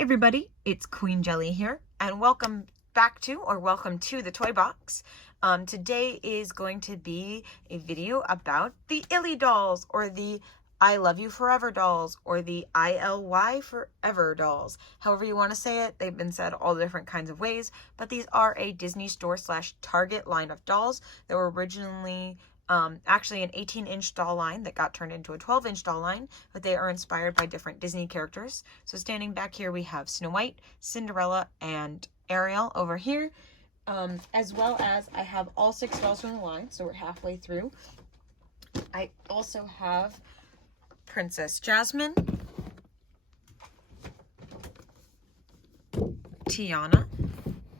Hey everybody, it's Queen Jelly here, and welcome to the Toy Box. Today is going to be a video about the ILY dolls, or the I Love You Forever dolls, or the ILY Forever dolls. However you want to say it, they've been said all different kinds of ways, but these are a Disney store / Target line of dolls that were originally actually an 18-inch doll line that got turned into a 12-inch doll line, but they are inspired by different Disney characters. So standing back here, we have Snow White, Cinderella, and Ariel over here, as well as I have all 6 dolls from the line, so we're halfway through. I also have Princess Jasmine, Tiana,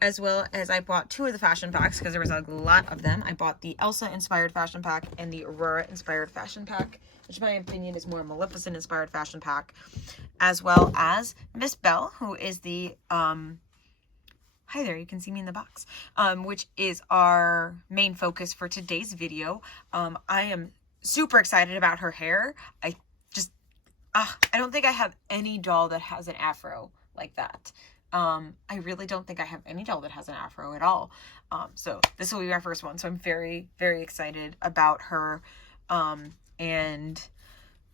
as well as I bought 2 of the fashion packs because there was a lot of them. I bought the Elsa inspired fashion pack and the Aurora inspired fashion pack, which in my opinion is more Maleficent inspired fashion pack, as well as Miss Belle, who is the hi there, you can see me in the box, which is our main focus for today's video. I am super excited about her hair. I don't think I have any doll that has an afro like that. I really don't think I have any doll that has an afro at all. So this will be my first one. So I'm very, very excited about her. And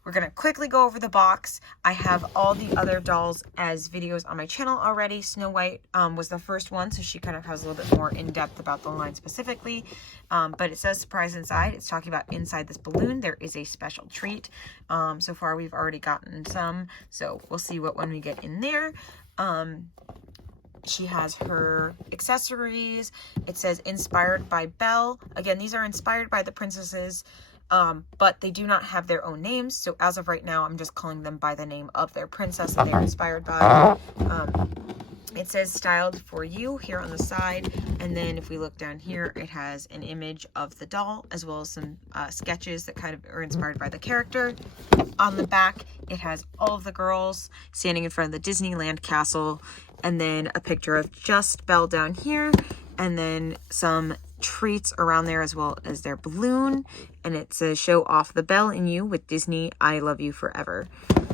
we're going to quickly go over the box. I have all the other dolls as videos on my channel already. Snow White was the first one, so she kind of has a little bit more in-depth about the line specifically. But it says surprise inside. It's talking about inside this balloon there is a special treat. So far we've already gotten some, so we'll see what one we get in there. She has her accessories. It says inspired by Belle. Again, these are inspired by the princesses, but they do not have their own names. So as of right now, I'm just calling them by the name of their princess that they're inspired by. It says styled for you here on the side. And then if we look down here, it has an image of the doll as well as some sketches that kind of are inspired by the character. On the back, it has all of the girls standing in front of the Disneyland castle, and then a picture of just Belle down here, and then some treats around there as well as their balloon. And it says show off the Belle in you with Disney I Love You Forever.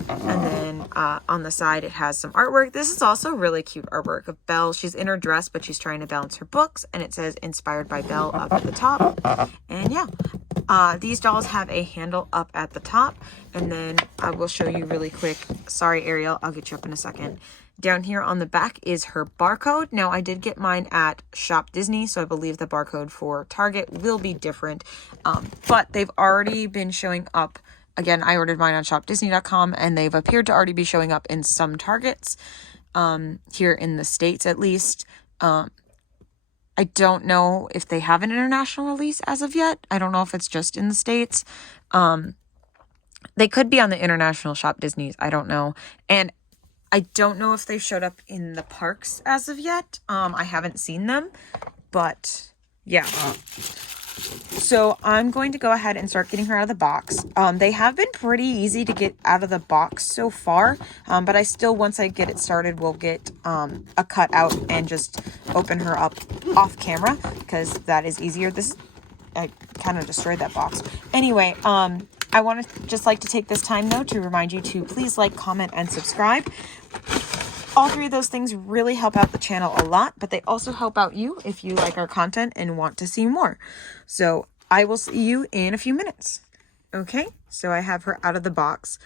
And then on the side, it has some artwork. This is also really cute artwork of Belle. She's in her dress, but she's trying to balance her books. And it says inspired by Belle up at the top. And yeah, these dolls have a handle up at the top. And then I will show you really quick. Sorry, Ariel, I'll get you up in a second. Down here on the back is her barcode. Now, I did get mine at ShopDisney, so I believe the barcode for Target will be different. But they've already been showing up. Again, I ordered mine on ShopDisney.com, and they've appeared to already be showing up in some Targets, here in the States at least. I don't know if they have an international release as of yet. I don't know if it's just in the States. They could be on the international ShopDisneys. I don't know. And I don't know if they've showed up in the parks as of yet. I haven't seen them, but yeah. So I'm going to go ahead and start getting her out of the box. They have been pretty easy to get out of the box so far, but I still, once I get it started, will get a cutout and just open her up off camera because that is easier. I kind of destroyed that box. Anyway, I want to just like to take this time though to remind you to please like, comment, and subscribe. All 3 of those things really help out the channel a lot, but they also help out you if you like our content and want to see more. So I will see you in a few minutes. Okay, so I have her out of the box.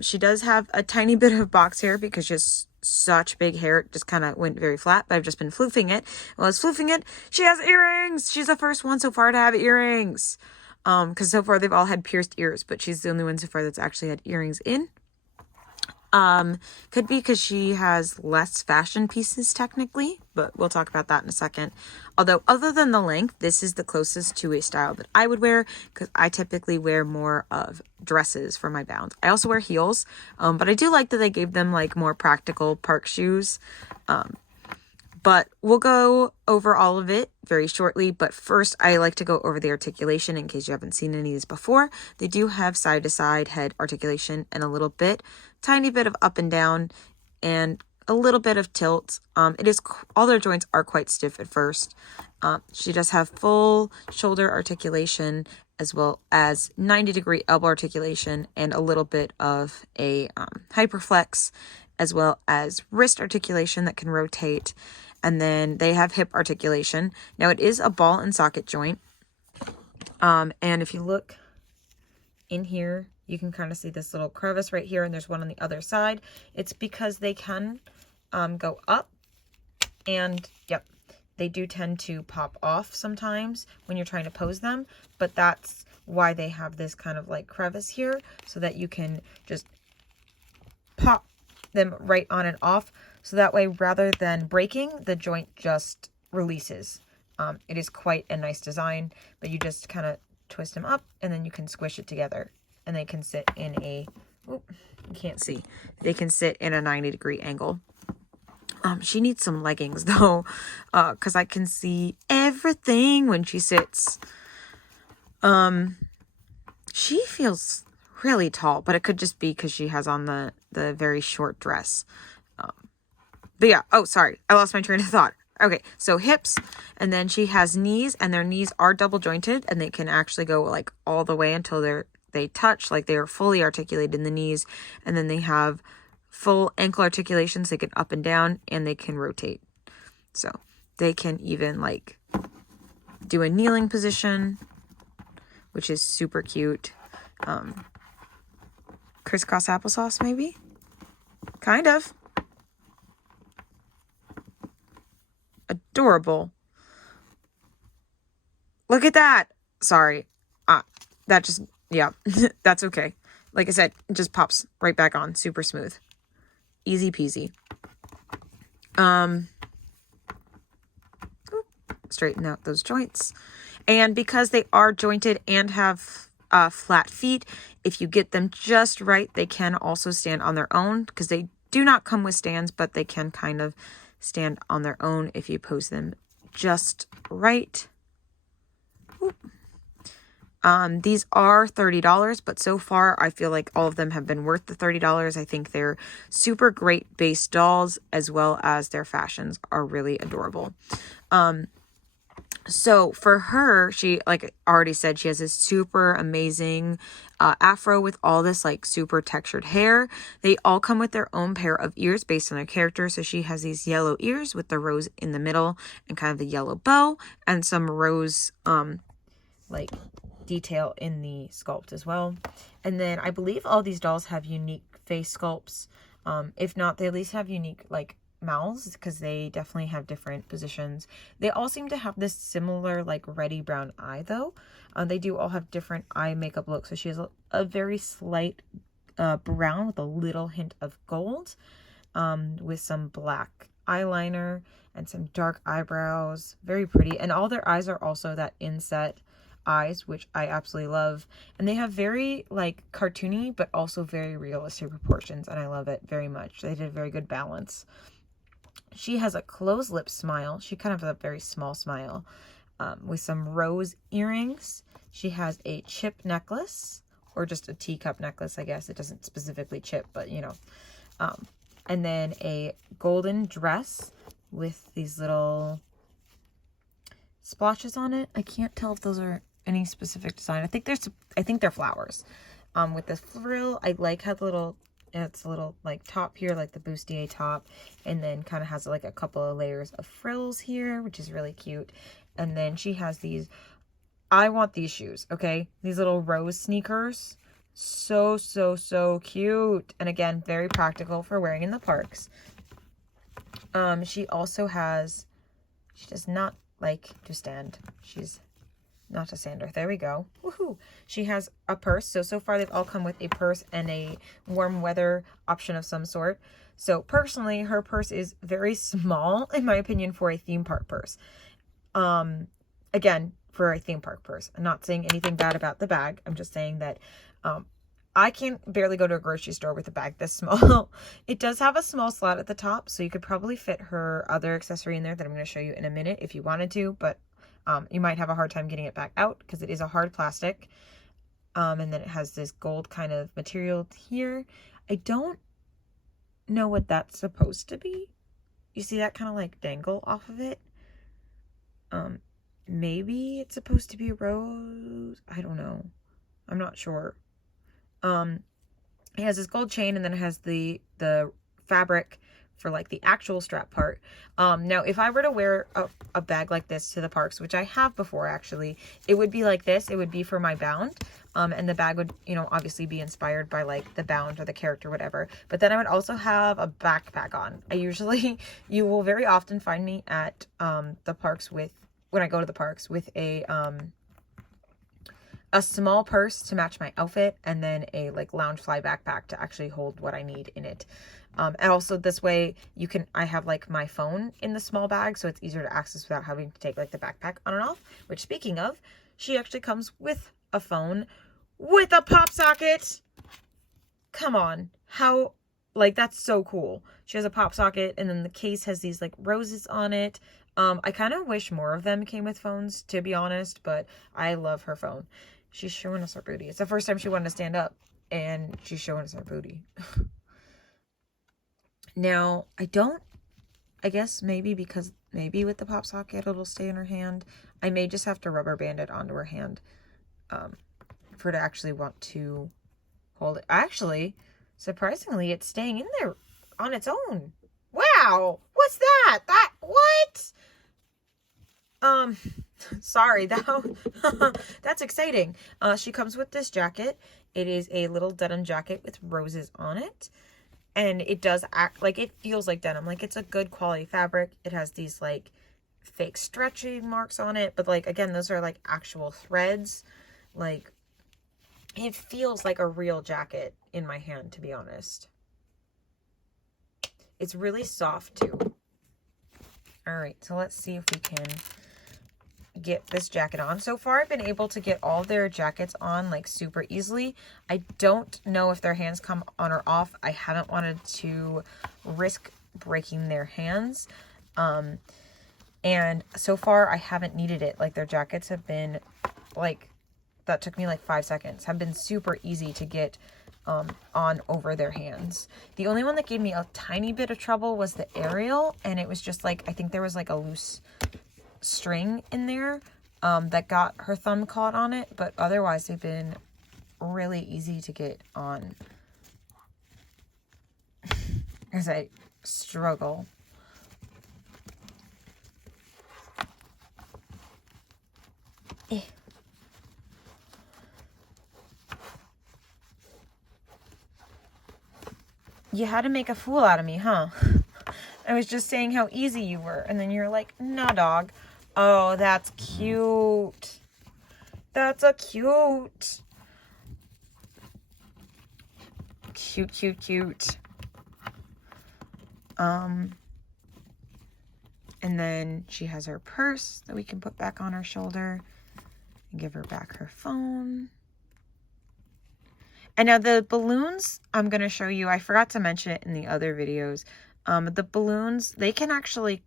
She does have a tiny bit of box hair because she has such big hair. It just kind of went very flat, but I've just been floofing it. While I was floofing it, she has earrings. She's the first one so far to have earrings. Because so far they've all had pierced ears, but she's the only one so far that's actually had earrings in. Could be because she has less fashion pieces technically, but we'll talk about that in a second. Although other than the length, this is the closest to a style that I would wear because I typically wear more of dresses for my gowns. I also wear heels, but I do like that they gave them like more practical park shoes. But we'll go over all of it very shortly. But first, I like to go over the articulation in case you haven't seen any of these before. They do have side-to-side head articulation and a little bit, tiny bit of up and down, and a little bit of tilt. All their joints are quite stiff at first. She does have full shoulder articulation as well as 90-degree elbow articulation and a little bit of a hyperflex as well as wrist articulation that can rotate. And then they have hip articulation. Now it is a ball and socket joint. And if you look in here, you can kind of see this little crevice right here, and there's one on the other side. It's because they can go up, and yep, they do tend to pop off sometimes when you're trying to pose them, but that's why they have this kind of like crevice here, so that you can just pop them right on and off. So that way, rather than breaking, the joint just releases. It is quite a nice design, but you just kind of twist them up and then you can squish it together, and they can sit in a, oh, you can't see, they can sit in a 90-degree angle. She needs some leggings though, because I can see everything when she sits. She feels really tall, but it could just be because she has on the very short dress. But yeah, oh, sorry, I lost my train of thought. Okay, so hips, and then she has knees, and their knees are double jointed, and they can actually go like all the way until they touch, like they are fully articulated in the knees, and then they have full ankle articulations. They can up and down, and they can rotate. So they can even like do a kneeling position, which is super cute. Crisscross applesauce, maybe? Kind of. Adorable. Look at that. Sorry. That just, yeah, that's okay. Like I said, it just pops right back on. Super smooth. Easy peasy. Straighten out those joints. And because they are jointed and have flat feet, if you get them just right, they can also stand on their own, because they do not come with stands, but they can kind of stand on their own if you pose them just right. These are $30, but so far I feel like all of them have been worth the $30. I think they're super great base dolls, as well as their fashions are really adorable. So for her, she, like I already said, she has this super amazing afro with all this like super textured hair. They all come with their own pair of ears based on their character. So she has these yellow ears with the rose in the middle and kind of the yellow bow, and some rose like detail in the sculpt as well. And then I believe all these dolls have unique face sculpts. If not, they at least have unique like mouths, because they definitely have different positions. They all seem to have this similar like reddy brown eye though. They do all have different eye makeup looks. So she has a very slight brown with a little hint of gold, with some black eyeliner and some dark eyebrows. Very pretty. And all their eyes are also that inset eyes, which I absolutely love. And they have very like cartoony but also very realistic proportions, and I love it very much. They did a very good balance. She has a closed lip smile. She kind of has a very small smile, with some rose earrings. She has a chip necklace, or just a teacup necklace, I guess. It doesn't specifically chip, but you know. And then a golden dress with these little splotches on it. I can't tell if those are any specific design. I think they're flowers. With this frill, I like how the little, it's a little like top here, like the bustier top, and then kind of has like a couple of layers of frills here, which is really cute. And then she has these, I want these shoes, okay? These little rose sneakers. So cute. And again, very practical for wearing in the parks. She also has, she does not like to stand. She's not a stander. There we go. Woohoo. She has a purse. So far they've all come with a purse and a warm weather option of some sort. So personally, her purse is very small, in my opinion, for a theme park purse. Again, for a theme park purse. I'm not saying anything bad about the bag. I'm just saying that I can barely go to a grocery store with a bag this small. It does have a small slot at the top, so you could probably fit her other accessory in there that I'm going to show you in a minute if you wanted to, but you might have a hard time getting it back out because it is a hard plastic. And then it has this gold kind of material here. I don't know what that's supposed to be. You see that kind of like dangle off of it? Maybe it's supposed to be a rose. I don't know. I'm not sure. It has this gold chain, and then it has the fabric for like the actual strap part. Now if I were to wear a bag like this to the parks, which I have before actually, it would be like this. It would be for my bound. And the bag would, you know, obviously be inspired by like the bound or the character, whatever. But then I would also have a backpack on. You will very often find me at the parks when I go to the parks with a small purse to match my outfit, and then a like Loungefly backpack to actually hold what I need in it. And also this way I have like my phone in the small bag, so it's easier to access without having to take like the backpack on and off, which speaking of, she actually comes with a phone with a pop socket. Come on. How, like, that's so cool. She has a pop socket, and then the case has these like roses on it. I kind of wish more of them came with phones, to be honest, but I love her phone. She's showing us her booty. It's the first time she wanted to stand up, and she's showing us her booty. Now, I guess maybe with the pop socket it'll stay in her hand. I may just have to rubber band it onto her hand for her to actually want to hold it. Actually, surprisingly, it's staying in there on its own. Wow! What's that? What? Sorry, that's exciting. She comes with this jacket. It is a little denim jacket with roses on it. And it does act like, it feels like denim. Like, it's a good quality fabric. It has these like fake stretching marks on it, but like, again, those are like actual threads. Like, it feels like a real jacket in my hand, to be honest. It's really soft too. All right, so let's see if we can get this jacket on. So far I've been able to get all their jackets on like super easily. I don't know if their hands come on or off. I haven't wanted to risk breaking their hands, and so far I haven't needed it. Like, their jackets have been like, that took me like 5 seconds, have been super easy to get on over their hands. The only one that gave me a tiny bit of trouble was the Ariel, and it was just like, I think there was like a loose string in there that got her thumb caught on it, but otherwise they've been really easy to get on as I struggle. You had to make a fool out of me, huh? I was just saying how easy you were, and then you're like, nah, dog. Oh, that's cute. That's a cute. Cute. And then she has her purse that we can put back on her shoulder and give her back her phone. And now the balloons, I'm going to show you. I forgot to mention it in the other videos. The balloons, they can actually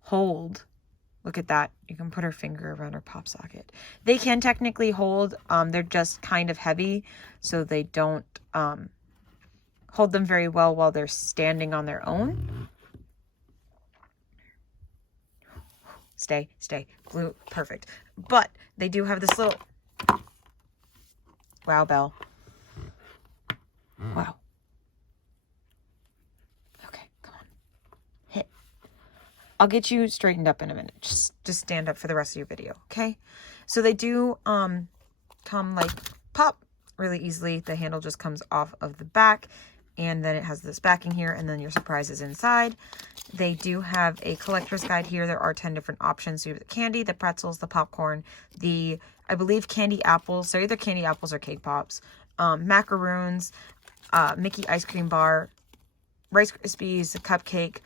hold. Look at that. You can put her finger around her pop socket. They can technically hold. They're just kind of heavy, so they don't hold them very well while they're standing on their own. Stay. Blue, perfect. But they do have this little... Wow, Belle. Wow. Okay, come on. Hit. I'll get you straightened up in a minute. Just stand up for the rest of your video, okay? So they do come like pop really easily. The handle just comes off of the back, and then it has this backing here, and then your surprise is inside. They do have a collector's guide here. There are 10 different options. So you have the candy, the pretzels, the popcorn, the, I believe, candy apples. So either candy apples or cake pops, macaroons, Mickey ice cream bar, Rice Krispies, a cupcake,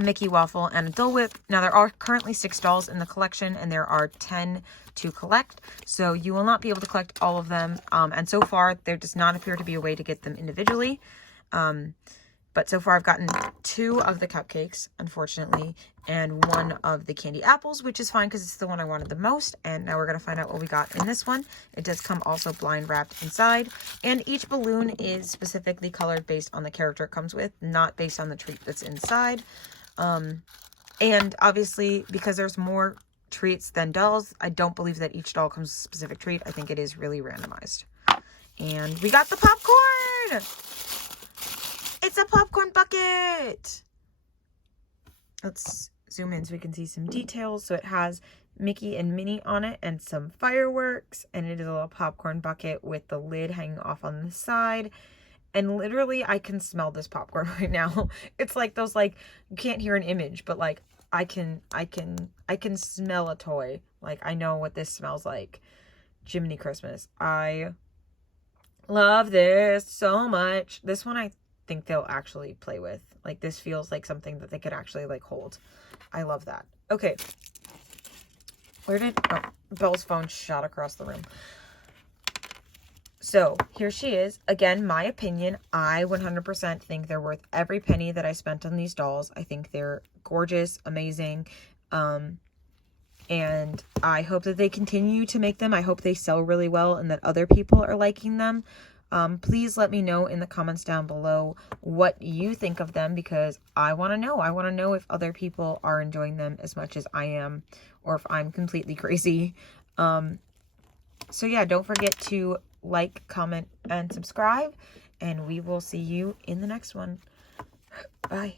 Mickey waffle, and a Dole Whip. Now, there are currently 6 dolls in the collection, and there are 10 to collect. So you will not be able to collect all of them. And so far, there does not appear to be a way to get them individually. But so far I've gotten 2 of the cupcakes, unfortunately, and 1 of the candy apples, which is fine because it's the one I wanted the most. And now we're going to find out what we got in this one. It does come also blind wrapped inside. And each balloon is specifically colored based on the character it comes with, not based on the treat that's inside. And obviously, because there's more treats than dolls, I don't believe that each doll comes with a specific treat. I think it is really randomized. And we got the popcorn! It's a popcorn bucket! Let's zoom in so we can see some details. So it has Mickey and Minnie on it and some fireworks. And it is a little popcorn bucket with the lid hanging off on the side. And literally, I can smell this popcorn right now. It's like those, like, you can't hear an image, but like, I can smell a toy. Like, I know what this smells like. Jiminy Christmas. I love this so much. This one I think they'll actually play with. Like, this feels like something that they could actually, like, hold. I love that. Okay. Where did... Oh, Belle's phone shot across the room. So, here she is. Again, my opinion. I 100% think they're worth every penny that I spent on these dolls. I think they're gorgeous, amazing. And I hope that they continue to make them. I hope they sell really well and that other people are liking them. Please let me know in the comments down below what you think of them, because I want to know. I want to know if other people are enjoying them as much as I am, or if I'm completely crazy. So yeah, don't forget to like, comment, and subscribe, and we will see you in the next one. Bye.